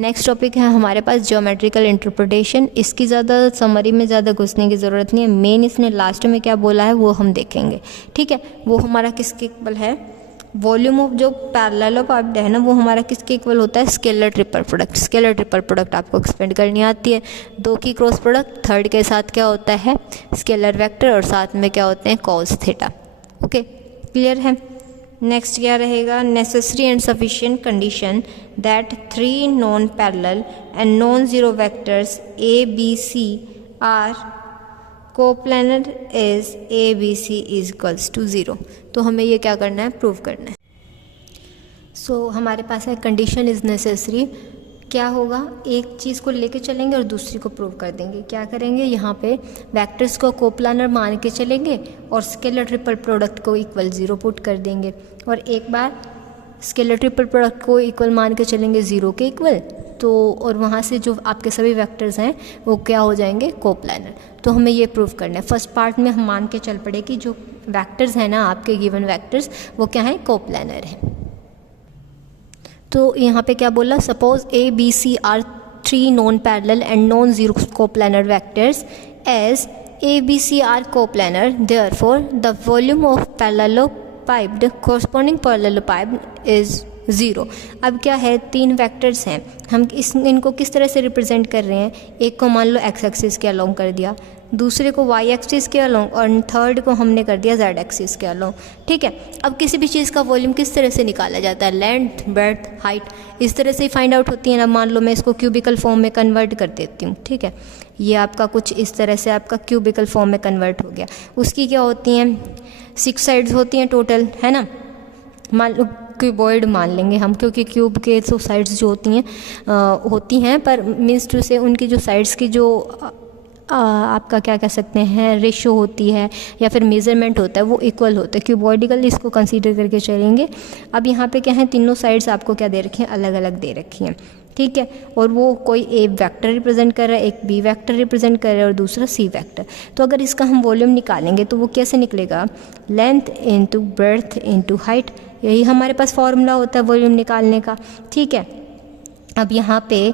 Next topic है हमारे पास geometrical interpretation. इसकी ज़्यादा समरी में ज़्यादा घुसने की ज़रूरत नहीं है, मेन इसने लास्ट में क्या बोला है वो हम देखेंगे। ठीक है, वो हमारा किसके इक्वल है, वॉल्यूम ऑफ जो पैरेललोपाइड है ना वो हमारा किसके इक्वल होता है, scalar triple product. Scalar triple product आपको एक्सपेंड करनी आती है, दो की क्रॉस प्रोडक्ट, थर्ड के साथ क्या होता है स्केलर वेक्टर और साथ में क्या होते हैं कॉस थीटा। ओके, क्लियर है। नेक्स्ट क्या रहेगा, necessary and sufficient condition that 3 non parallel and non zero vectors A B C are coplanar is A B C is equals to 0। तो हमें ये क्या करना है, प्रूव करना है। सो हमारे पास है कंडीशन इज़ नेसेसरी। क्या होगा, एक चीज़ को लेके चलेंगे और दूसरी को प्रूव कर देंगे। क्या करेंगे, यहाँ पे वेक्टर्स को कोप्लानर मान के चलेंगे और स्केलर ट्रिपल प्रोडक्ट को इक्वल 0 पुट कर देंगे, और एक बार स्केलर ट्रिपल प्रोडक्ट को इक्वल मान के चलेंगे 0 के इक्वल, तो और वहाँ से जो आपके सभी वेक्टर्स हैं वो क्या हो जाएंगे कोप्लानर। तो हमें ये प्रूव करना है। फर्स्ट पार्ट में हम मान के चल पड़े कि जो वेक्टर्स हैं ना आपके गिवन वेक्टर्स वो क्या हैं, कोप्लानर हैं। तो यहाँ पे क्या बोला, suppose A B C are 3 non parallel and non zero coplanar vectors as A B C are coplanar, therefore the volume of parallelepiped corresponding parallelepiped is 0। अब क्या है, 3 वेक्टर्स हैं, हम इनको किस तरह से रिप्रेजेंट कर रहे हैं, एक को मान लो एक्स एक्सिस के अलोंग कर दिया, दूसरे को वाई एक्सिस के अलोंग, और थर्ड को हमने कर दिया जेड एक्सिस के अलोंग। ठीक है, अब किसी भी चीज़ का वॉल्यूम किस तरह से निकाला जाता है, लेंथ ब्रेड्थ हाइट, इस तरह से ही फाइंड आउट होती है ना। मान लो मैं इसको क्यूबिकल फॉर्म में कन्वर्ट कर देती हूँ। ठीक है, ये आपका कुछ इस तरह से आपका क्यूबिकल फॉर्म में कन्वर्ट हो गया। उसकी क्या होती हैं, 6 साइड्स होती हैं टोटल, है ना। मान लो क्यूबॉइड मान लेंगे हम, क्योंकि क्यूब के तो साइड्स जो होती हैं पर मीन्स टू से उनकी जो साइड्स की जो आपका क्या कह सकते हैं रेशो होती है या फिर मेज़रमेंट होता है वो इक्वल होता है। क्यूबॉइडिकल इसको कंसीडर करके चलेंगे। अब यहाँ पे क्या है, तीनों साइड्स आपको क्या दे रखी हैं, अलग अलग दे रखी हैं। ठीक है, और वो कोई ए वेक्टर रिप्रेजेंट कर रहा है, एक बी वेक्टर रिप्रेजेंट कर रहा है और दूसरा सी वेक्टर। तो अगर इसका हम वॉल्यूम निकालेंगे तो वो कैसे निकलेगा, length into breadth into height, यही हमारे पास फॉर्मूला होता है वॉल्यूम निकालने का। ठीक है, अब यहाँ पे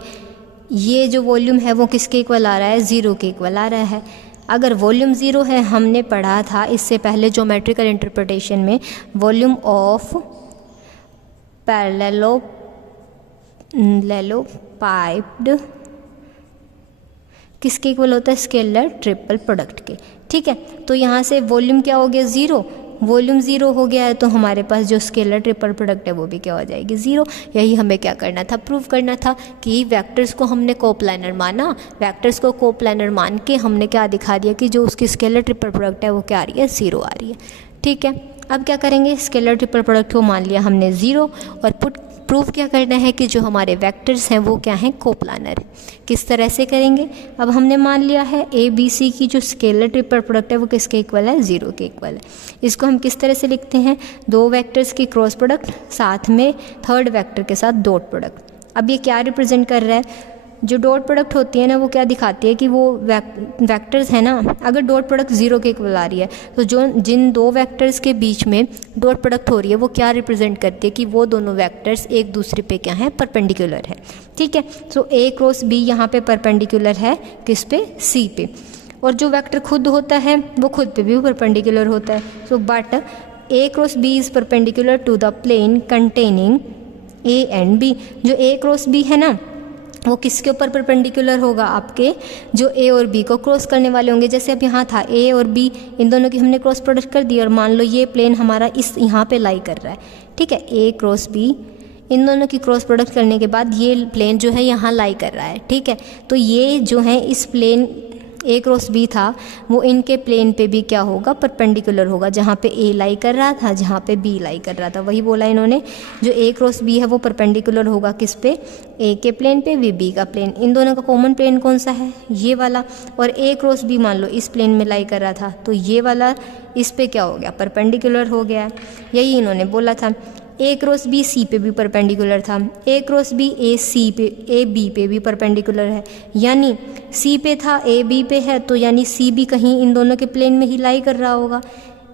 ये जो वॉल्यूम है वो किसके इक्वल आ रहा है, 0 के इक्वल आ रहा है। अगर वॉल्यूम 0 है, हमने पढ़ा था इससे पहले ज्योमेट्रिकल इंटरप्रिटेशन में, वॉल्यूम ऑफ पैरेललोपाइड किसके इक्वल होता है, स्केलर ट्रिपल प्रोडक्ट के। ठीक है, तो यहाँ से वॉल्यूम क्या हो गया, 0। वॉल्यूम 0 हो गया है तो हमारे पास जो स्केलर ट्रिपल प्रोडक्ट है वो भी क्या हो जाएगी, 0। यही हमें क्या करना था, प्रूव करना था कि वेक्टर्स को हमने कोप्लानर माना, वेक्टर्स को कोप्लानर मान के हमने क्या दिखा दिया कि जो उसकी स्केलर ट्रिपल प्रोडक्ट है वो क्या आ रही है, 0 आ रही है। ठीक है, अब क्या करेंगे, स्केलर ट्रिपल प्रोडक्ट को मान लिया हमने 0 और प्रूफ क्या करना है कि जो हमारे वेक्टर्स हैं वो क्या हैं, कोप्लानर। किस तरह से करेंगे, अब हमने मान लिया है ए बी सी की जो स्केलर ट्रिपल प्रोडक्ट है वो किसके इक्वल है, 0 के इक्वल है। इसको हम किस तरह से लिखते हैं, 2 वेक्टर्स की क्रॉस प्रोडक्ट साथ में थर्ड वेक्टर के साथ डॉट प्रोडक्ट। अब ये क्या रिप्रेजेंट कर रहा है, जो डॉट प्रोडक्ट होती है ना वो क्या दिखाती है कि वो वेक्टर्स है ना, अगर डॉट प्रोडक्ट 0 के इक्वल आ रही है तो जो जिन 2 वेक्टर्स के बीच में डॉट प्रोडक्ट हो रही है वो क्या रिप्रेजेंट करती है कि वो दोनों वेक्टर्स एक दूसरे पे क्या है, परपेंडिकुलर है। ठीक है, सो ए क्रॉस बी यहाँ पे परपेंडिकुलर है किस पे, सी पे, और जो वेक्टर खुद होता है वो खुद पे भी परपेंडिकुलर होता है। So but A cross B is perpendicular to the plane containing A and B. जो ए क्रॉस बी है ना वो किसके ऊपर परपेंडिकुलर होगा, आपके जो ए और बी को क्रॉस करने वाले होंगे। जैसे अब यहाँ था ए और बी, इन दोनों की हमने क्रॉस प्रोडक्ट कर दी और मान लो ये प्लेन हमारा इस यहाँ पे लाई कर रहा है। ठीक है, ए क्रॉस बी, इन दोनों की क्रॉस प्रोडक्ट करने के बाद ये प्लेन जो है यहाँ लाई कर रहा है। ठीक है, तो ये जो है इस प्लेन ए क्रॉस बी था वो इनके प्लेन पे भी क्या होगा, परपेंडिकुलर होगा। जहाँ पे ए लाई कर रहा था, जहाँ पे बी लाई कर रहा था, वही बोला इन्होंने, जो ए क्रॉस बी है वो परपेंडिकुलर होगा किस पे, ए के प्लेन पे, बी का प्लेन। इन दोनों का कॉमन प्लेन कौन सा है, ये वाला, और ए क्रॉस बी मान लो इस प्लेन में लाई कर रहा था तो ये वाला इस पे क्या हो गया, परपेंडिकुलर हो गया। यही इन्होंने बोला था। ए क्रॉस बी सी पे भी परपेंडिकुलर था, ए क्रॉस बी ए सी पे, ए बी पे भी परपेंडिकुलर है, यानी सी पे था ए बी पे है तो यानी सी भी कहीं इन दोनों के प्लेन में ही लाई कर रहा होगा।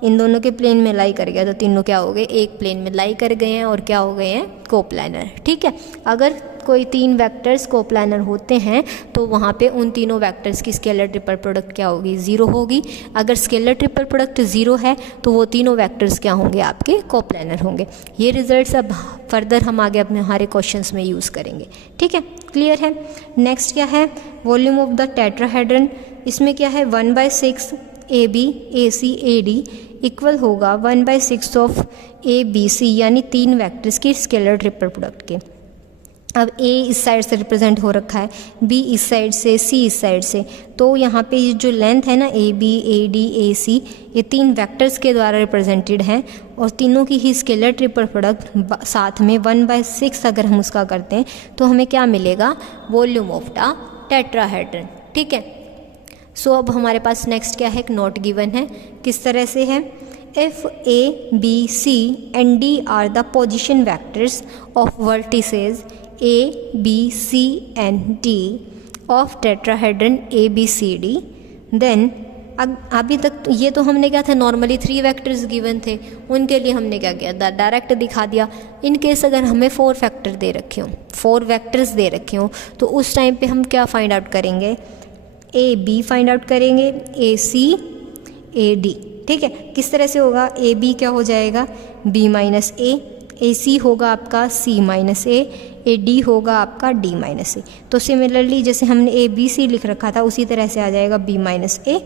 इन दोनों के प्लेन में लाई कर गया तो तीनों क्या हो गए, एक प्लेन में लाई कर गए हैं और क्या हो गए हैं, कोप्लानर। ठीक है, अगर कोई 3 वेक्टर्स कोप्लानर होते हैं तो वहाँ पे उन तीनों वेक्टर्स की स्केलर ट्रिपल प्रोडक्ट क्या होगी, 0 होगी। अगर स्केलर ट्रिपल प्रोडक्ट 0 है तो वो तीनों वेक्टर्स क्या होंगे, आपके कोप्लानर होंगे। ये रिजल्ट्स अब फर्दर हम आगे अपने हमारे क्वेश्चंस में यूज़ करेंगे, ठीक है, क्लियर है। नेक्स्ट क्या है, वॉल्यूम ऑफ द टेट्राहेड्रन। इसमें क्या है, 1/6 AB AC AD इक्वल होगा 1/6 ऑफ ABC, यानी 3 वेक्टर्स की स्केलर ट्रिपल प्रोडक्ट के। अब A इस साइड से रिप्रेजेंट हो रखा है, B इस साइड से, C इस साइड से, तो यहाँ पे ये जो लेंथ है ना AB AD AC, ये 3 वेक्टर्स के द्वारा रिप्रेजेंटेड हैं और तीनों की ही स्केलर ट्रिपल प्रोडक्ट साथ में 1/6 अगर हम उसका करते हैं तो हमें क्या मिलेगा, वॉल्यूम ऑफ द टेट्राहेड्रन, ठीक है। सो अब हमारे पास नेक्स्ट क्या है, एक नोट गिवन है, किस तरह से है, if A B C and D are the position vectors of vertices A B C and D of tetrahedron ABCD, then अभी तक ये तो हमने क्या था, नॉर्मली 3 वेक्टर्स गिवन थे, उनके लिए हमने क्या किया, डायरेक्ट दिखा दिया। इन केस अगर हमें 4 फैक्टर दे रखे हों, 4 वेक्टर्स दे रखे हों, तो उस टाइम पे हम क्या फाइंड आउट करेंगे, ए बी फाइंड आउट करेंगे, ए सी ए डी, ठीक है। किस तरह से होगा, ए बी क्या हो जाएगा, बी माइनस ए सी होगा आपका सी माइनस ए डी होगा आपका डी माइनस ए। तो सिमिलरली जैसे हमने ए बी सी लिख रखा था उसी तरह से आ जाएगा B minus A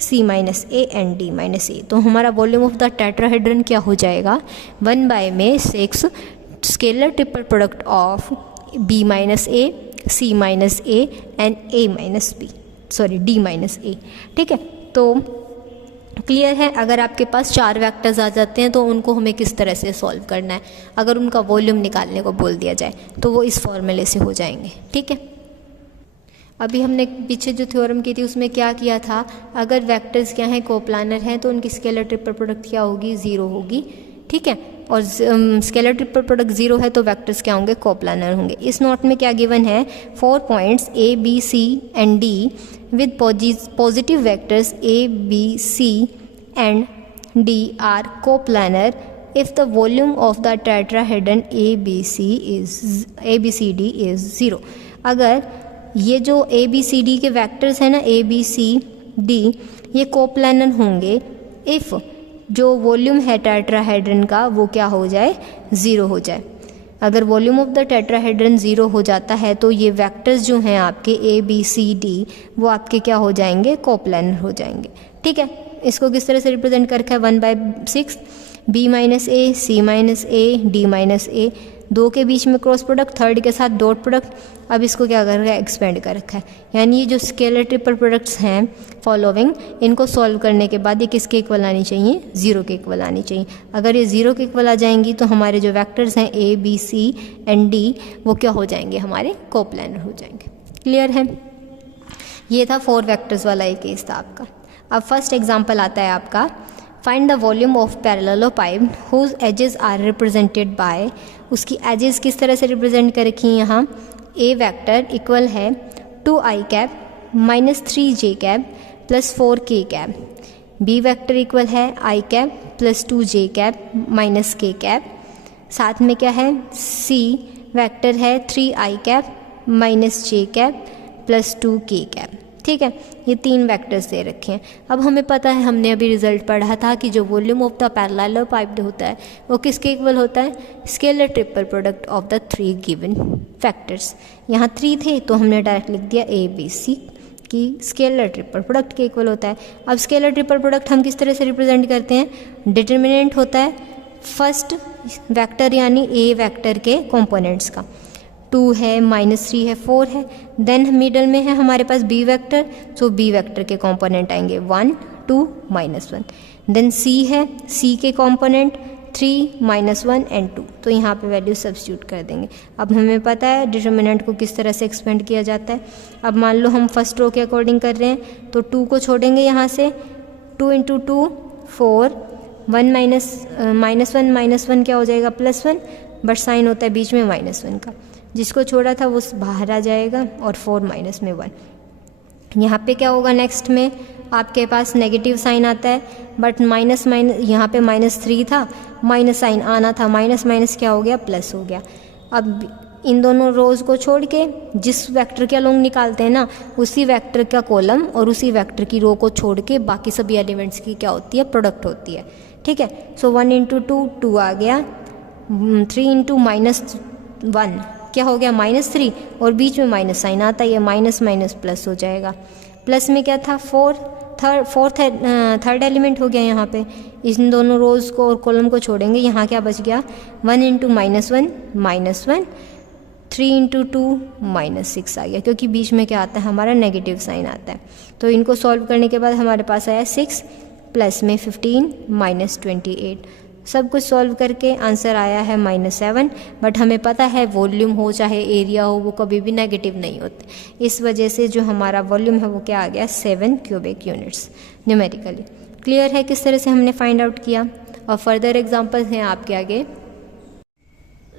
C minus A and D minus A. तो हमारा वॉल्यूम ऑफ द टेट्राहेड्रन क्या हो जाएगा, 1/6 scalar triple product of B minus A C minus A and A minus B, sorry D minus A, ठीक है। तो clear है। अगर आपके पास 4 वेक्टर्स आ जाते हैं तो उनको हमें किस तरह से सॉल्व करना है, अगर उनका वॉल्यूम निकालने को बोल दिया जाए तो वो इस फॉर्मूले से हो जाएंगे, ठीक है। अभी हमने पीछे जो थ्योरम की थी उसमें क्या किया था, अगर वेक्टर्स क्या हैं, कोप्लानर हैं, तो उनकी स्केलर ट्रिपल प्रोडक्ट क्या होगी, 0 होगी, ठीक है। और स्केलर ट्रिपल प्रोडक्ट 0 है तो वेक्टर्स क्या होंगे, कोप्लानर होंगे। इस नोट में क्या गिवन है, 4 points A B C and D with positive vectors A B C and D are coplanar if the volume of the tetrahedron ABCD is 0। अगर ये जो ABCD के वेक्टर्स हैं ना, ABCD, ये कोप्लानर होंगे इफ़ जो वॉल्यूम है टेट्राहेड्रन का वो क्या हो जाए, 0 हो जाए। अगर वॉल्यूम ऑफ द टेट्राहेड्रन 0 हो जाता है तो ये वेक्टर्स जो हैं आपके ए बी सी डी वो आपके क्या हो जाएंगे, कोप्लानर हो जाएंगे, ठीक है। इसको किस तरह से रिप्रेजेंट कर रखा है, 1/6 B minus A C minus A D minus A, 2 के बीच में क्रॉस प्रोडक्ट, थर्ड के साथ डॉट प्रोडक्ट। अब इसको क्या कर रखा है, एक्सपेंड कर रखा है। यानी ये जो स्केलर ट्रिपल प्रोडक्ट्स हैं फॉलोइंग, इनको सॉल्व करने के बाद ये किसके इक्वल आनी चाहिए, 0 के इक्वल आनी चाहिए। अगर ये 0 के इक्वल आ जाएंगी तो हमारे जो वेक्टर्स हैं A B C and D वो क्या हो जाएंगे, हमारे कोप्लानर हो जाएंगे। क्लियर है। ये था 4 वेक्टर्स वाला एक केस था आपका। अब फर्स्ट एग्जाम्पल आता है आपका, find the volume of parallelepiped whose edges are represented by. उसकी एजेस किस तरह से रिप्रेजेंट कर रखी हैं यहाँ, ए वेक्टर इक्वल है 2i cap minus 3j cap plus 4k cap, B vector equal है i cap plus 2j cap minus k cap, साथ में क्या है, c वेक्टर है 3i cap minus j cap plus 2k cap, ठीक है। ये 3 वेक्टर्स दे रखे हैं। अब हमें पता है, हमने अभी रिजल्ट पढ़ा था कि जो वॉल्यूम ऑफ द पैरेललोपाइड होता है वो किसके इक्वल होता है, scalar triple product of the 3 given factors. यहाँ 3 थे तो हमने डायरेक्ट लिख दिया ए बी सी की स्केलर ट्रिपल प्रोडक्ट के इक्वल होता है। अब स्केलर ट्रिपल प्रोडक्ट हम किस तरह से रिप्रेजेंट करते हैं, डिटर्मिनेंट होता है फर्स्ट वेक्टर यानी ए वेक्टर के कंपोनेंट्स का, 2 है माइनस 3 है 4 है, देन मिडल में है हमारे पास बी वेक्टर, सो बी वेक्टर के कंपोनेंट आएंगे 1 2 -1, देन सी है, सी के कंपोनेंट 3 -1 एंड 2, तो यहाँ पे वैल्यू सब्स्टिट्यूट कर देंगे। अब हमें पता है डिटर्मिनेंट को किस तरह से एक्सपेंड किया जाता है। अब मान लो हम फर्स्ट रो के अकॉर्डिंग कर रहे हैं तो 2 को छोड़ेंगे यहाँ से, 2 × 2 4, 1 -1 क्या हो जाएगा +1, बट साइन होता है बीच में -1 का, जिसको छोड़ा था वो बाहर आ जाएगा और 4 - में 1। यहाँ पे क्या होगा, नेक्स्ट में आपके पास नेगेटिव साइन आता है, बट माइनस यहाँ पे -3 था, माइनस साइन आना था, माइनस क्या हो गया, प्लस हो गया। अब इन दोनों रोज़ को छोड़ के जिस वेक्टर के अलोंग निकालते हैं ना, उसी वेक्टर का कॉलम और उसी वेक्टर की रो को छोड़ के बाकी सभी एलिमेंट्स की क्या होती है, प्रोडक्ट होती है। ठीक है, सो 1 इंटू 2 2 आ गया, 3 इंटू -1 क्या हो गया -3, और बीच में माइनस साइन आता है, ये माइनस माइनस प्लस हो जाएगा। प्लस में क्या था, थर्ड एलिमेंट हो गया यहाँ पे। इन दोनों रोज़ को और कॉलम को छोड़ेंगे, यहाँ क्या बच गया, 1 इंटू -1 3 इंटू 2 -6 आ गया, क्योंकि बीच में क्या आता है हमारा नेगेटिव साइन आता है। तो इनको सॉल्व करने के बाद हमारे पास आया 6 प्लस में 15 -28। सब कुछ सॉल्व करके आंसर आया है -7। बट हमें पता है वॉल्यूम हो चाहे एरिया हो वो कभी भी नेगेटिव नहीं होते, इस वजह से जो हमारा वॉल्यूम है वो क्या आ गया, 7 क्यूबिक यूनिट्स न्यूमेरिकली। क्लियर है किस तरह से हमने फाइंड आउट किया, और फर्दर एग्जांपल्स हैं आपके आगे।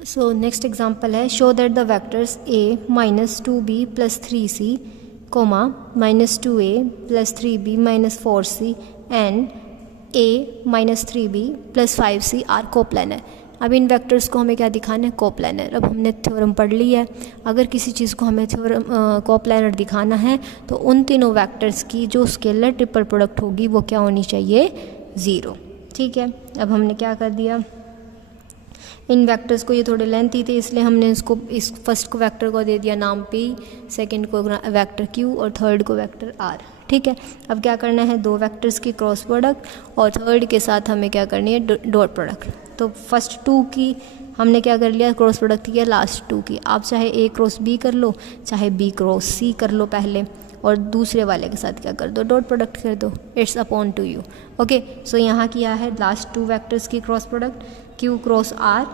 सो नेक्स्ट एग्जांपल है, show that the vectors a -2b + 3c, -2a + 3b - 4c and a -3b + 5c are coplanar. अब इन वेक्टर्स को हमें क्या दिखाना है, कोप्लानर। अब हमने थ्योरम पढ़ ली है, अगर किसी चीज़ को हमें थ्योरम कोप्लानर दिखाना है तो उन तीनों वेक्टर्स की जो स्केलर ट्रिपल प्रोडक्ट होगी वो क्या होनी चाहिए, 0। ठीक है, अब हमने क्या कर दिया, इन वेक्टर्स को, ये थोड़े लेंथी थे इसलिए हमने इसको, इस फर्स्ट को वेक्टर को दे दिया नाम p, सेकंड को वेक्टर q और थर्ड को वेक्टर r। ठीक है, अब क्या करना है, दो वेक्टर्स की क्रॉस प्रोडक्ट और थर्ड के साथ हमें क्या करनी है, डॉट प्रोडक्ट। तो फर्स्ट 2 की हमने क्या कर लिया, क्रॉस प्रोडक्ट किया लास्ट 2 की। आप चाहे a क्रॉस b कर लो, चाहे b क्रॉस c कर लो पहले, और दूसरे वाले के साथ क्या कर दो, डॉट प्रोडक्ट कर दो। It's upon to you. Okay, so यहाँ किया है लास्ट 2 वेक्टर्स की cross product, q cross r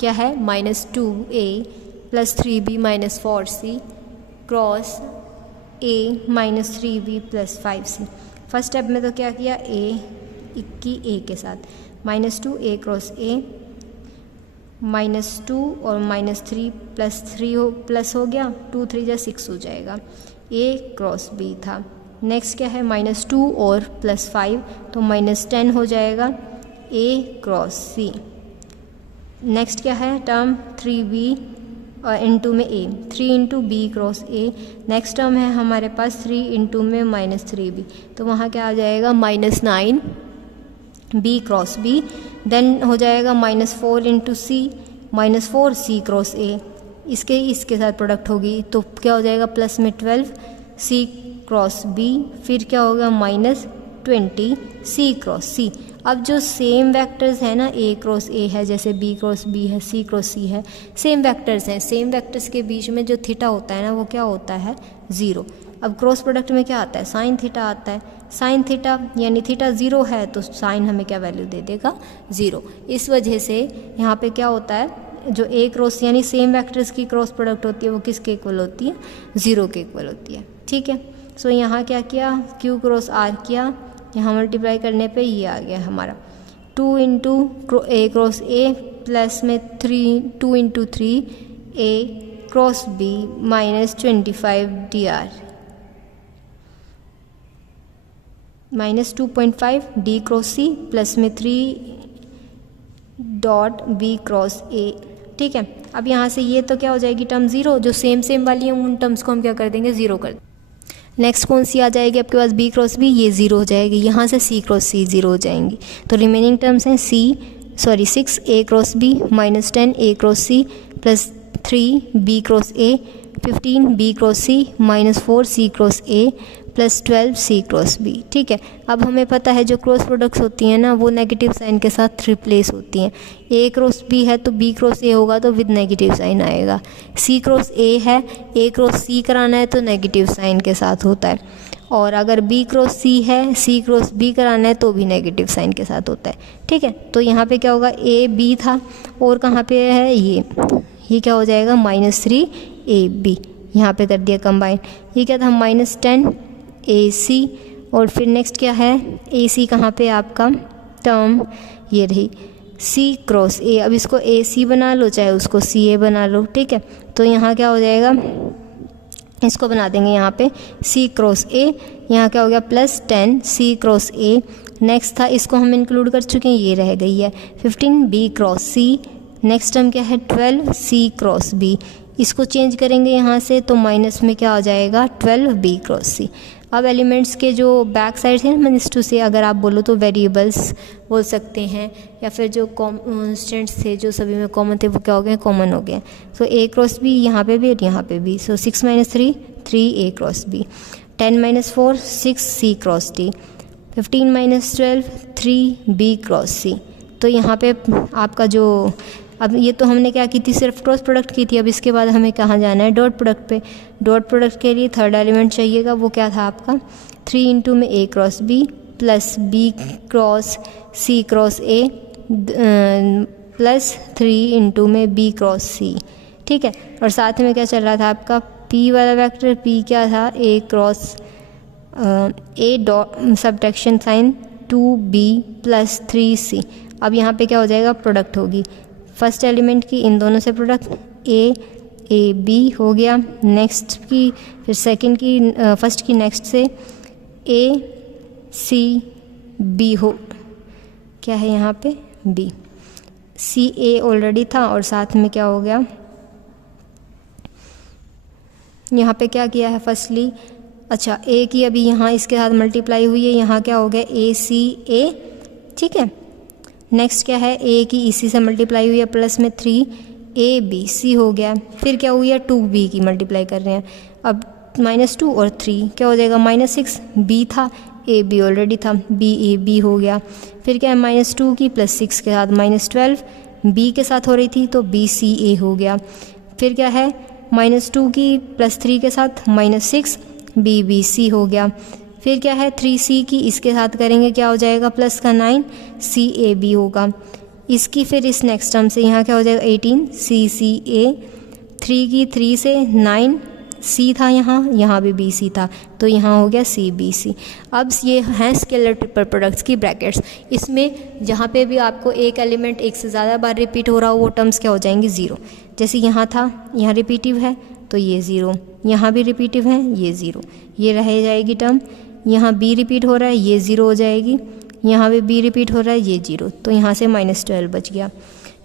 क्या है, -2a + 3b - 4c cross a -3b + 5c। First step में तो क्या किया, a के साथ -2a क्रॉस a, -2 और -3 + 3 प्लस हो गया, 2 3 जा 6 हो जाएगा, a क्रॉस b था। नेक्स्ट क्या है, -2 और +5 तो -10 हो जाएगा, a क्रॉस c। नेक्स्ट क्या है टर्म, 3b इंटू में a, 3 into b cross a। Next term है हमारे पास 3 इंटू में -3b, तो वहाँ क्या आ जाएगा, -9 b क्रॉस b। देन हो जाएगा -4 into c, -4c cross a। इसके साथ प्रोडक्ट होगी तो क्या हो जाएगा, प्लस में 12 c क्रॉस b, फिर क्या होगा -20 c क्रॉस c। अब जो सेम वेक्टर्स है ना, a क्रॉस a है, जैसे b क्रॉस b है, c क्रॉस c है, सेम वेक्टर्स हैं, सेम वेक्टर्स के बीच में जो थीटा होता है ना वो क्या होता है, 0। अब क्रॉस प्रोडक्ट में क्या आता है, साइन थीटा आता है। साइन थीटा यानी थीटा 0 है तो साइन हमें क्या वैल्यू दे देगा, 0। इस वजह से यहाँ पे क्या होता है, जो a क्रॉस यानी सेम वेक्टर्स की क्रॉस प्रोडक्ट होती है वो किसके इक्वल होती है, 0 के इक्वल होती है। ठीक है, सो यहाँ क्या किया, q क्रॉस r किया, यहाँ मल्टीप्लाई करने पे ये आ गया हमारा 2 into a cross a plus में 2 into 3 a cross b -25 dr -2.5 d cross c plus में 3 डॉट b क्रॉस a। ठीक है, अब यहाँ से ये तो क्या हो जाएगी टर्म 0, जो सेम वाली है उन टर्म्स को हम क्या कर देंगे, 0 कर देंगे। नेक्स्ट कौन सी आ जाएगी आपके पास, b क्रॉस b, ये 0 हो जाएगी। यहाँ से c क्रॉस c 0 हो जाएंगी, तो रिमेनिंग टर्म्स हैं 6 a cross b -10 a cross c plus 3 b cross a, 15 b cross c -4 c cross a plus 12 c cross b। ठीक है, अब हमें पता है जो क्रॉस प्रोडक्ट्स होती हैं ना वो नेगेटिव साइन के साथ रिप्लेस होती हैं। a क्रॉस b है तो b क्रॉस a होगा तो विद नेगेटिव साइन आएगा। c क्रॉस a है, a क्रॉस c कराना है तो नेगेटिव साइन के साथ होता है, और अगर b क्रॉस c है, c क्रॉस b कराना है तो भी नेगेटिव साइन के साथ होता है। ठीक है, तो यहाँ पे क्या होगा, a b था और कहाँ पे है ये क्या हो जाएगा, -3 ab, यहाँ पे कर दिया कंबाइन। ये क्या था, -10 AC, और फिर नेक्स्ट क्या है, AC कहाँ पे आपका टर्म, ये रही C क्रॉस A। अब इसको AC बना लो चाहे उसको CA बना लो। ठीक है, तो यहाँ क्या हो जाएगा, इसको बना देंगे यहाँ पे C क्रॉस A, यहाँ क्या हो गया +10 C क्रॉस A। नेक्स्ट था, इसको हम इंक्लूड कर चुके हैं, ये रह गई है 15 B cross C। Next term क्या है 12 C क्रॉस B। इसको चेंज करेंगे यहाँ से तो माइनस में क्या हो जाएगा 12b क्रॉस c। अब एलिमेंट्स के जो बैक साइड है -2 से अगर आप बोलो तो वेरिएबल्स बोल सकते हैं, या फिर जो कॉन्स्टेंट्स थे जो सभी में कॉमन थे वो क्या हो गए, कॉमन हो गए। सो a क्रॉस b यहाँ पे भी और यहाँ पे भी। सो 6 - 3 3a cross b, 10 - 4 6c cross d, 15 - 12 3b cross c। तो यहाँ पे आपका जो, अब ये तो हमने क्या की थी, सिर्फ क्रॉस प्रोडक्ट की थी। अब इसके बाद हमें कहाँ जाना है, डॉट प्रोडक्ट पे। डॉट प्रोडक्ट के लिए थर्ड एलिमेंट चाहिएगा, वो क्या था आपका 3 इंटू में a cross b plus b cross c cross a plus 3 into में b क्रॉस c, ठीक है। और साथ में क्या चल रहा था आपका p वाला वेक्टर, p क्या था a cross a dot subtraction sign 2b plus 3c। अब यहाँ पे क्या हो जाएगा, प्रोडक्ट होगी फर्स्ट एलिमेंट की इन दोनों से प्रोडक्ट a b हो गया, नेक्स्ट की फिर सेकंड की फर्स्ट की नेक्स्ट से a c b हो, क्या है यहाँ पे b, c a ऑलरेडी था और साथ में क्या हो गया यहाँ पे क्या किया है फर्स्टली, अच्छा a की अभी यहाँ इसके साथ मल्टीप्लाई हुई है, यहाँ क्या हो गया a c a, ठीक है। नेक्स्ट क्या है a की इसी से मल्टीप्लाई हुई है प्लस में 3ab c हो गया, फिर क्या हुई है 2b की मल्टीप्लाई कर रहे हैं, अब -2 और 3 क्या हो जाएगा -6, b था ab ऑलरेडी था b हो गया, फिर क्या है -2 की प्लस 6 के साथ -12 b के साथ हो रही थी तो bca हो गया, फिर क्या है -2 की प्लस 3 के साथ -6 bbc हो गया, फिर क्या है 3c की इसके साथ करेंगे क्या हो जाएगा प्लस का 9 cab होगा, इसकी फिर इस नेक्स्ट टर्म से यहाँ क्या हो जाएगा 18 cca, 3 की 3 से 9 c था यहाँ भी bc था तो यहाँ हो गया cbc। अब ये हैं स्केलर ट्रिपल प्रोडक्ट्स की ब्रैकेट्स, इसमें जहाँ पे भी आपको एक एलिमेंट एक से ज़्यादा बार रिपीट हो रहा हो वो टर्म्स क्या हो जाएंगी 0। जैसे यहाँ था, यहाँ रिपीटिव है तो ये 0, यहाँ भी रिपीटिव है ये 0, ये रह जाएगी टर्म, यहाँ b रिपीट हो रहा है ये 0 हो जाएगी, यहाँ भी b रिपीट हो रहा है ये 0, तो यहाँ से -12 बच गया,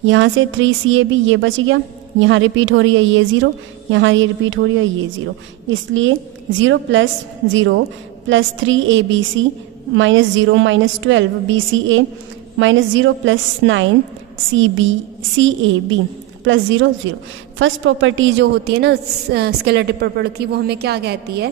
यहाँ से 3cab ये बच गया, यहाँ रिपीट हो रही है ये 0, यहाँ ये रिपीट हो रही है ये 0, इसलिए 0 + 0 + 3abc -0 -12 bca -0 + 9 cab plus 0 0। First property जो होती है ना स्केलर ट्रिपल प्रोडक्ट की, वो हमें क्या कहती है,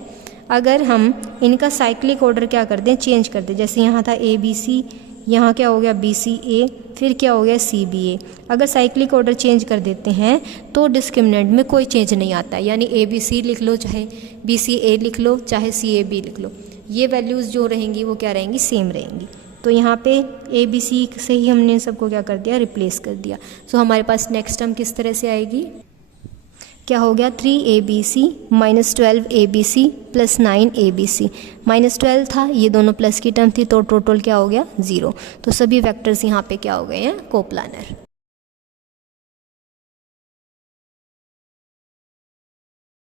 अगर हम इनका साइक्लिक ऑर्डर क्या कर दें, चेंज कर दें। जैसे यहाँ था ABC, यहाँ क्या हो गया BCA, फिर क्या हो गया CBA। अगर साइक्लिक ऑर्डर चेंज कर देते हैं तो डिस्क्रिमिनेंट में कोई चेंज नहीं आता है, यानी ABC लिख लो चाहे BCA लिख लो चाहे CAB लिख लो, ये वैल्यूज़ जो रहेंगी वो क्या रहेंगी, सेम रहेंगी। तो यहाँ पे ABC से ही हमने सबको क्या कर दिया, रिप्लेस कर दिया। सो हमारे पास नेक्स्ट टर्म किस तरह से आएगी, क्या हो गया 3abc -12abc + 9abc, -12 था ये दोनों प्लस की टर्म थी तो टोटल क्या हो गया 0। तो सभी वेक्टर्स यहाँ पे क्या हो गए हैं, कोप्लानर।